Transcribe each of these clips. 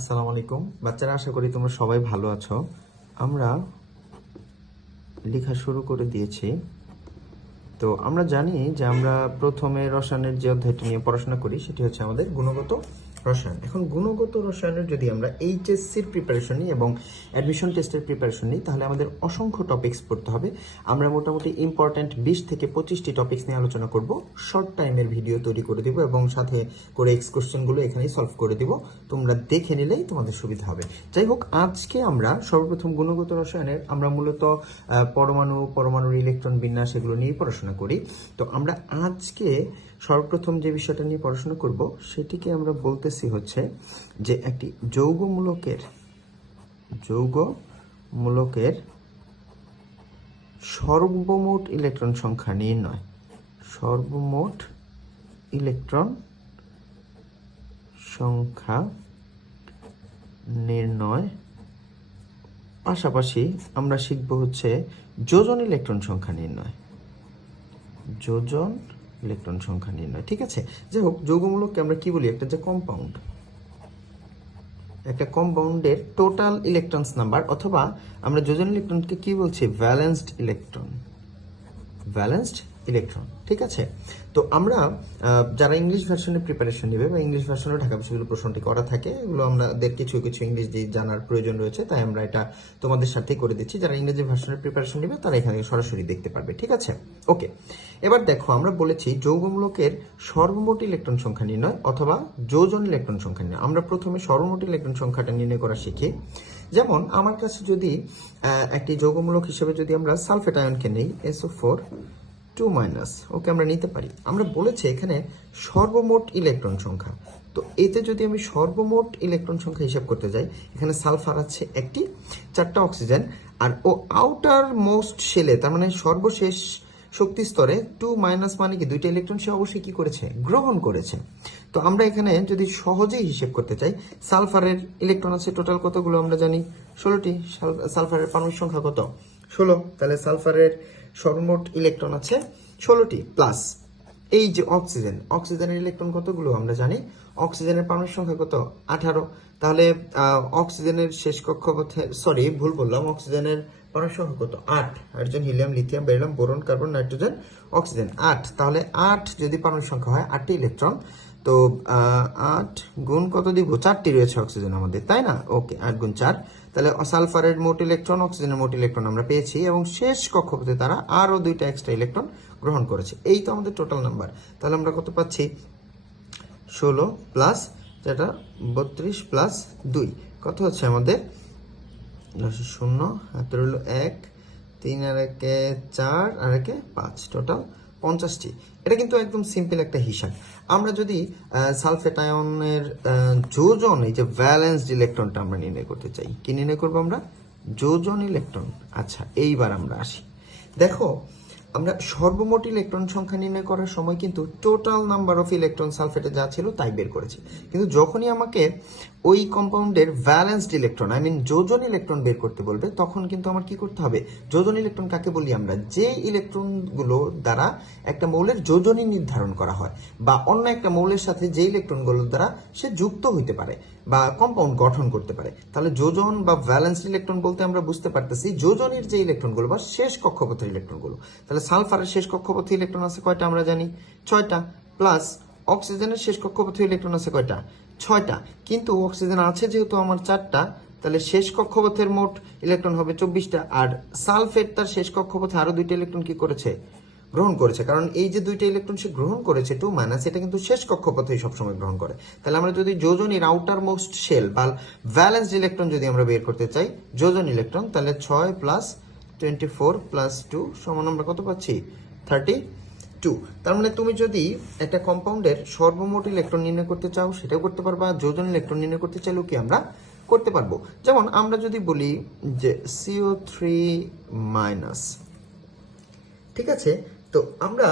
আসসালামু আলাইকুম বাচ্চারা, আশা করি তোমরা সবাই ভালো আছো। আমরা লেখা শুরু করে দিয়েছি। তো আমরা জানি যে আমরা প্রথমে রসায়নের যে অধ্যায়টি নিয়ে পড়াশোনা করি সেটি হচ্ছে আমাদের গুণগত রসায়ন। এখন গুণগত রসায়নের যদি আমরা এইচএসসির প্রিপারেশন নিই এবং অ্যাডমিশন টেস্টের প্রিপারেশন নিই, তাহলে আমাদের অসংখ্য টপিকস পড়তে হবে। আমরা মোটামুটি ইম্পর্ট্যান্ট 20 থেকে 25টি টপিকস নিয়ে আলোচনা করব। শর্ট টাইমের ভিডিও তৈরি করে দেবো এবং সাথে করে এক্স কোশ্চেনগুলো এখানেই সলভ করে দেবো। তোমরা দেখে নিলেই তোমাদের সুবিধা হবে। যাই হোক, আজকে আমরা সর্বপ্রথম গুণগত রসায়নের আমরা মূলত পরমাণুর ইলেকট্রন বিন্যাস এগুলো নিয়ে পড়াশোনা করি। তো আমরা আজকে সর্বপ্রথম যে বিষয়টা নিয়ে পড়াশোনা করব সেটিকে আমরা বলতেছি হচ্ছে যে একটি যৌগমূলকের সর্বমোট ইলেকট্রন সংখ্যা নির্ণয়। সর্বমোট ইলেকট্রন সংখ্যা নির্ণয়, পাশাপাশি আমরা শিখব হচ্ছে যোজন ইলেকট্রন সংখ্যা নির্ণয়। যোজন ইলেকট্রন সংখ্যা নির্ণয়, ঠিক আছে। যাই হোক, যৌগমূলককে আমরা কি বলি? একটা কম্পাউন্ডের টোটাল ইলেকট্রনস নাম্বার, অথবা আমরা যোজন ইলেকট্রনকে কি বলছি? ভ্যালেন্সড ইলেকট্রন, ঠিক আছে। তো আমরা যারা ইংলিশ ভার্সনের প্রিপারেশন নেবে বা ইংলিশ ভার্সনে ঢাকা বিশ্ববিদ্যালয় প্রশ্নটি করা থাকে, এগুলো আমাদের কিছু ইংলিশ জানার প্রয়োজন রয়েছে, তাই আমরা এটা তোমাদের সাথেই করে দিচ্ছি। যারা ইংরেজি ভার্সনের প্রিপারেশন নেবে তারা এখানে সরাসরি দেখতে পারবে, ঠিক আছে। ওকে, এবার দেখো, আমরা বলেছি যৌগমূলকের সর্বমোট ইলেকট্রন সংখ্যা নির্ণয় অথবা যোজন ইলেকট্রন সংখ্যা নির্ণয়। আমরা প্রথমে সর্বমোট ইলেকট্রন সংখ্যাটা নির্ণয় করা শিখি। যেমন আমার কাছে যদি একটি যৌগমূলক হিসেবে যদি আমরা সালফেট আয়নকে নেই, SO4 2-, ওকে আমরা নিতে পারি। আমরা বলেছি এখানে সর্বমোট ইলেকট্রন সংখ্যা। তো এতে যদি আমি সর্বমোট ইলেকট্রন সংখ্যা হিসাব করতে যাই, এখানে সালফার আছে একটি, 4টা অক্সিজেন, আর ও আউটার মোস্ট শেলে, তার মানে সর্বশেষ শক্তি স্তরে 2- মানে কি 2টা ইলেকট্রন সে অবশ্যই কি করেছে? গ্রহণ করেছে। তো আমরা এখানে যদি সহজেই হিসেব করতে চাই, সালফারের ইলেকট্রন আছে টোটাল কতগুলো? আমরা জানি 16টি। সালফারের পারমাণবিক সংখ্যা কত? 16। তাহলে সালফারের সর্বমোট ইলেকট্রন আছে 16টি, প্লাস এই যে অক্সিজেনের ইলেকট্রন কতগুলো? আমরা জানি অক্সিজেনের পারমাণবিক সংখ্যা কত? 18। তাহলে অক্সিজেনের শেষ কক্ষপথে, সরি ভুল বললাম, অক্সিজেনের পারমাণবিক সংখ্যা কত? 8। Hydrogen, helium, lithium, beryllium, boron, carbon, nitrogen, oxygen 8। তাহলে 8 যদি পারমাণবিক সংখ্যা হয়, 8টি ইলেকট্রন, তো 8 গুণ কত দিব? 4টি রয়েছে অক্সিজেন আমাদের, তাই না? ওকে, 8 গুণ 4। তাহলে সালফারের মোট ইলেকট্রন, অক্সিজেনের মোট ইলেকট্রন আমরা পেয়েছি, এবং শেষ কক্ষপথে তারা আরো 2টা এক্সট্রা ইলেকট্রন গ্রহণ করেছে। এই তো আমাদের টোটাল নাম্বার। তাহলে আমরা কত পাচ্ছি? 16 প্লাস যেটা 32 প্লাস 2 কত হচ্ছে আমাদের? 0, হাতে রইল 1, 3 আর 1 4 আর 1 5, টোটাল 50টি। এটা কিন্তু একদম সিম্পল একটা হিসাব। আমরা যদি সালফেট আয়নের যোজন, এই যে ভ্যালেন্সড ইলেকট্রনটা আমরা নির্ণয় করতে চাই, কি নির্ণয় করবো আমরা? যোজন ইলেকট্রন। আচ্ছা, এইবার আমরা আসি। দেখো, আমরা সর্বমোট ইলেকট্রন সংখ্যা নির্ণয় করার সময় কিন্তু টোটাল নাম্বার অফ ইলেকট্রন সালফেটে যা ছিল তাই বের করেছি। কিন্তু যখনই আমাকে ওই কম্পাউন্ডের ভ্যালেন্সড ইলেকট্রন, যোজন ইলেকট্রন বের করতে বলবে, তখন কিন্তু আমার কি করতে হবে? যোজন ইলেকট্রন কাকে বলি আমরা? যে ইলেকট্রনগুলো দ্বারা একটা মৌলের যোজনী নির্ধারণ করা হয়, বা অন্য একটা মৌলের সাথে যে ইলেকট্রনগুলোর দ্বারা সে যুক্ত হইতে পারে বা কম্পাউন্ড গঠন করতে পারে। তাহলে যোজন বা ভ্যালেন্সড ইলেকট্রন বলতে আমরা বুঝতে পারতেছি যোজনের যে ইলেকট্রনগুলো বা শেষ কক্ষপথের ইলেকট্রনগুলো। তাহলে সালফারের শেষ কক্ষপথে ইলেকট্রন আছে কয়টা? আমরা জানি 6টা, প্লাস অক্সিজেনের শেষ কক্ষপথে ইলেকট্রন আছে কয়টা? 6টা। কিন্তু অক্সিজেন আছে যেহেতু আমার 4টা, তাহলে শেষ কক্ষপথের মোট ইলেকট্রন হবে 24টা। আর সালফেট তার শেষ কক্ষপথে আরো 2টা ইলেকট্রন কি করেছে? গ্রহণ করেছে। কারণ এই যে 2টা ইলেকট্রন সে গ্রহণ করেছে 2-, এটা কিন্তু শেষ কক্ষপথেই সবসময় গ্রহণ করে। তাহলে আমরা যদি যোজনীর আউটার মোস্ট শেল বা ভ্যালেন্সড ইলেকট্রন যদি আমরা বের করতে চাই, যোজন ইলেকট্রন, তাহলে 6 প্লাস 24 প্লাস 2 সমান আমরা কত পাচ্ছি? 32। তার মানে তুমি যদি একটা কম্পাউন্ডের সর্বমোট ইলেকট্রন নির্ণয় করতে চাও, সেটাও করতে পারবা। যোজন ইলেকট্রন নির্ণয় করতে চাইলেও কি আমরা করতে পারবো। যেমন আমরা যদি বলি যে CO3-, ঠিক আছে। তো আমরা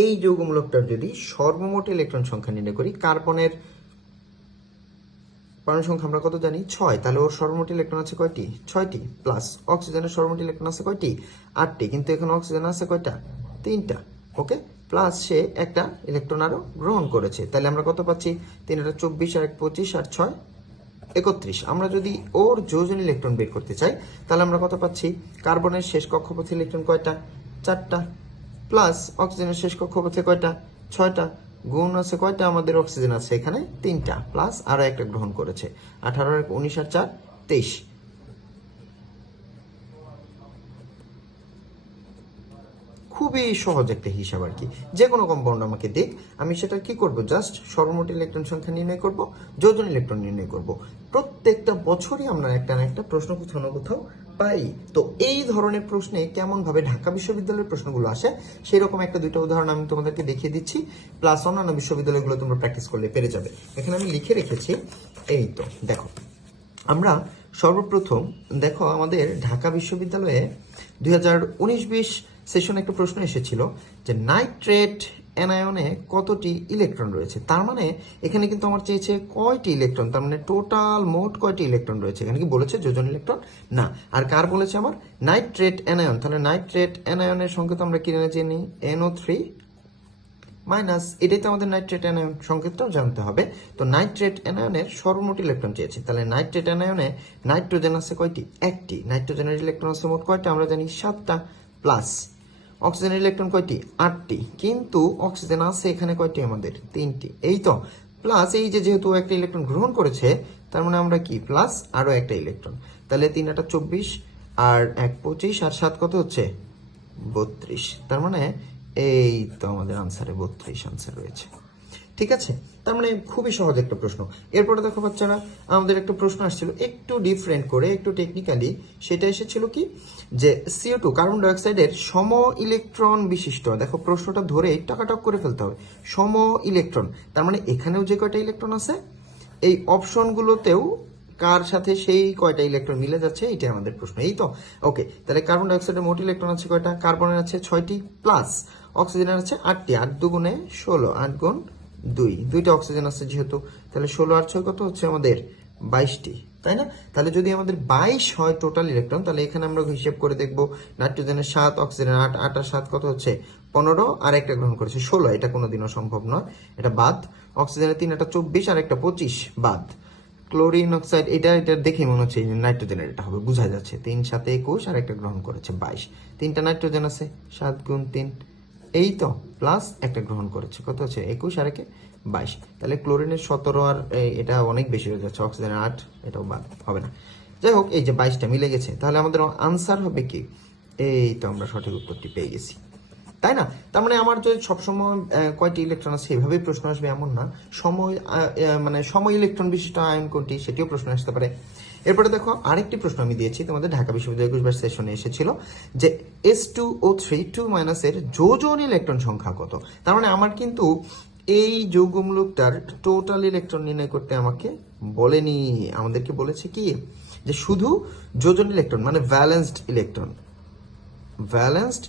এই যৌগমূলকটার যদি সর্বমোট ইলেকট্রন সংখ্যা নির্ণয় করি, কার্বনের পারমাণবিক সংখ্যা আমরা কত জানি? 6। তাহলে ওর সর্বমোট ইলেকট্রন আছে কয়টি? 6টি, প্লাস অক্সিজেনের সর্বমোট ইলেকট্রন আছে কয়টি? 8টি। কিন্তু এখানে অক্সিজেন আছে কয়টা? 3টা। ওকে, প্লাস সে একটা ইলেকট্রন আরো গ্রহণ করেছে। তাহলে আমরা কত পাচ্ছি? 3 আর 24 আর 1 25 আর 6 31। আমরা যদি ওর যোজন ইলেকট্রন বের করতে চাই তাহলে আমরা কত পাচ্ছি, কার্বনের শেষ কক্ষপথে ইলেকট্রন কয়টা, 4টা, প্লাস অক্সিজেনের শেষ কক্ষপথে কয়টা, 6টা, গুণ আছে কয়টা, আমাদের অক্সিজেন আছে এখানে 3টা, প্লাস আরো একটা গ্রহণ করেছে, 18 আর 19 আর 4 23। খুবই সহজ একটা হিসাব আর কি, যে কোনো কম্পাউন্ড আমাকে দিক, আমি সেটা কি করব, জাস্ট সর্বমোট ইলেকট্রন সংখ্যা নির্ণয় করব, যোজন ইলেকট্রন নির্ণয় করব। প্রত্যেকটা বছরই আমরা একটা না একটা প্রশ্ন কোথাও না কোথাও পাই। তো এই ধরনের প্রশ্নে কেমন ভাবে ঢাকা বিশ্ববিদ্যালয়ের প্রশ্নগুলো আসে সেই রকম একটা দুইটা উদাহরণ আমি তোমাদেরকে দেখিয়ে দিচ্ছি, প্লাস অন্যান্য বিশ্ববিদ্যালয়গুলো তোমরা প্র্যাকটিস করলে পেরে যাবে। এখানে আমি লিখে রেখেছি, এই তো দেখো, আমরা সর্বপ্রথম দেখো আমাদের ঢাকা বিশ্ববিদ্যালয়ে 2019-20 সেশনে একটা প্রশ্ন এসেছিল যে নাইট্রেট অ্যানায়নে কতটি ইলেকট্রন রয়েছে। তার মানে এখানে কিন্তু আমার চেয়েছে কয়টি ইলেকট্রন, তার মানে টোটাল মোট কয়টি ইলেকট্রন রয়েছে। এখানে কি বলেছে যোজন ইলেকট্রন না, আর কার বলেছে আমার নাইট্রেট অ্যানায়ন। তাহলে নাইট্রেট অ্যানায়নের সংকেত আমরা কি জানি, NO3 মাইনাস, এটাই তো আমাদের নাইট্রেট অ্যানায়ন, সংকেতটাও জানতে হবে। তো নাইট্রেট অ্যানায়নের সর্বমোট ইলেকট্রন চেয়েছি, তাহলে নাইট্রেট অ্যানায়নে নাইট্রোজেন আছে কয়টি, 1টি, নাইট্রোজেনের ইলেকট্রন আছে মোট কয়টা, আমরা জানি 7টা, প্লাস অক্সিজেনের ইলেকট্রন কয়টি, 8টি, কিন্তু অক্সিজেন আছে এখানে কয়টি, আমাদের 3টি, এই তো, প্লাস এই যে যেহেতু একটা ইলেকট্রন গ্রহণ করেছে তার মানে আমরা কি প্লাস আরো একটা ইলেকট্রন, তাহলে 3 8 24 আর 1 25 আর 7 কত হচ্ছে 32। তার মানে এই তো আমাদের আনসারে 32 আনসার রয়েছে। ঠিক আছে, তার মানে খুবই সহজ একটা প্রশ্ন। এরপরে দেখো বাচ্চারা, আমাদের একটা প্রশ্ন আসছিল একটু ডিফারেন্ট করে, একটু টেকনিক্যালি, সেটা এসেছিল কি যে CO2 কার্বন ডাইঅক্সাইডের সম ইলেকট্রন বিশিষ্ট, দেখো প্রশ্নটা ধরে টাকাটক করে ফেলতে হবে, সম ইলেকট্রন, তার মানে এখানেও যে কয়টা ইলেকট্রন আছে এই অপশনগুলোতেও কার সাথে সেই কয়টা ইলেকট্রন মিলে যাচ্ছে, এটা আমাদের প্রশ্ন। এই তো ওকে, তাহলে কার্বন ডাইঅক্সাইডের মোট ইলেকট্রন আছে কয়টা, কার্বনের আছে 6টি, প্লাস অক্সিজেনের আছে 8টি, 8 দুগুণে 16, 8 গুণ 2, দুইটা অক্সিজেন আছে যেহেতু, তাহলে 16 আর 6 কত হচ্ছে আমাদের 22টি, তাই না? তাহলে যদি আমাদের 22 হয় টোটাল ইলেকট্রন, তাহলে এখানে আমরা হিসেব করে দেখবো নাইট্রোজেনের 7, অক্সিজেনের 8, 8 আর 7 কত হচ্ছে 15, আর একটা গ্রহণ করেছে 16, এটা কোনোদিনও সম্ভব নয়, এটা বাদ। অক্সিজেনের 3 এটা 24 আর একটা 25 বাদ। ক্লোরিন অক্সাইড এটা দেখে মনে হচ্ছে নাইট্রোজেনের, এটা হবে, বোঝা যাচ্ছে 3 7 21 আর একটা গ্রহণ করেছে 22, 3টা নাইট্রোজেন আছে 7 গুণ 3, এই তো, প্লাস একটা গ্রহণ করেছে কত হচ্ছে 21 আর একে 22, তাহলে ক্লোরিনের 17 আর এটা অনেক বেশি হয়ে যাচ্ছে, অক্সিজেনের 8, এটাও বাদ হবে না। যাই হোক, এই যে 22টা মিলে গেছে, তাহলে আমাদের আনসার হবে কি, এই তো আমরা সঠিক উত্তরটি পেয়ে গেছি, তাই না? তার মানে আমার যদি সবসময় কয়টি ইলেকট্রন আছে এভাবেই প্রশ্ন আসবে এমন না, সময় মানে সময় ইলেকট্রন বিশিষ্ট আয়ন কোনটি সেটিও প্রশ্ন আসতে পারে। এরপরে দেখো আরেকটি প্রশ্ন আমি দিয়েছি তোমাদের, ঢাকা বিশ্ববিদ্যালয় 21 সেশনে এসেছিল যে H2O3 2- এর যোজন ইলেকট্রন সংখ্যা কত। তার মানে আমার কিন্তু এই যৌগমূলকটার টোটাল ইলেকট্রন নির্ণয় করতে আমাকে বলেনি, আমাদেরকে বলেছে কি যে শুধু যোজন ইলেকট্রন মানে ব্যালেন্সড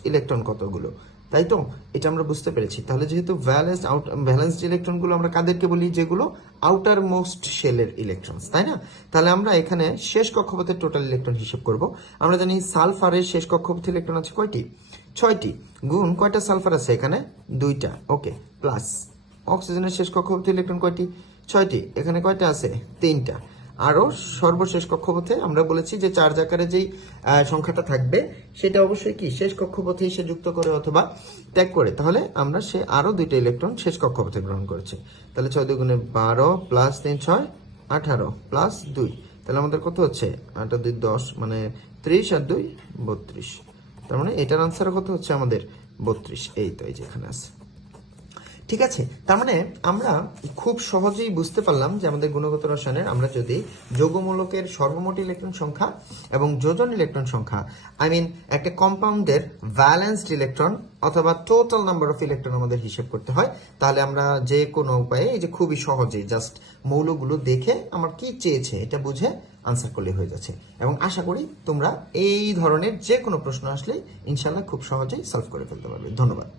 ইলেকট্রন কতগুলো, তাই তো, এটা আমরা বুঝতে পেরেছি। তাহলে যেহেতু ব্যালেন্সড ইলেকট্রনগুলো আমরা কাদেরকে বলি, যেগুলো আউটার মোস্ট শেলের ইলেকট্রনস, তাই না? তাহলে আমরা এখানে শেষ কক্ষপথের টোটাল ইলেকট্রন হিসেব করব। আমরা জানি সালফারের শেষ কক্ষপথে ইলেকট্রন আছে কয়টি, 6টি, গুণ কয়টা সালফার আছে এখানে 2টা, ওকে, প্লাস অক্সিজেনের শেষ কক্ষপথে ইলেকট্রন কয়টি, 6টি, এখানে কয়টা আছে 3টা, আরও সর্বশেষ কক্ষপথে আমরা বলেছি যে চার্জ আকারে যেই সংখ্যাটা থাকবে সেটা অবশ্যই কি শেষ কক্ষপথে সে যুক্ত করে অথবা ত্যাগ করে, তাহলে আমরা সে আরো 2টা ইলেকট্রন শেষ কক্ষপথে গ্রহণ করেছে। তাহলে 6 2 12 প্লাস 3 6 18 প্লাস 2, তাহলে আমাদের কত হচ্ছে 8 2 10, মানে 30 আর 2 32, তার মানে এটার আনসার কত হচ্ছে আমাদের 32, এই তো এই যে এখানে আছে। ঠিক আছে, তার মানে আমরা খুব সহজেই বুঝতে পারলাম যে আমাদের গুণগত রসায়নের আমরা যদি যৌগমূলকের সর্বমোট ইলেকট্রন সংখ্যা এবং যোজন ইলেকট্রন সংখ্যা, একটা কম্পাউন্ডের ভ্যালেন্সড ইলেকট্রন অথবা টোটাল নাম্বার অফ ইলেকট্রন আমাদের হিসেব করতে হয়, তাহলে আমরা যে কোনো উপায়ে এই যে খুবই সহজেই জাস্ট মৌলগুলো দেখে আমার কি চেয়েছে এটা বুঝে আনসার করলে হয়ে যাচ্ছে। এবং আশা করি তোমরা এই ধরনের যে কোনো প্রশ্ন আসলে ইনশাল্লাহ খুব সহজেই সলভ করে ফেলতে পারবে। ধন্যবাদ।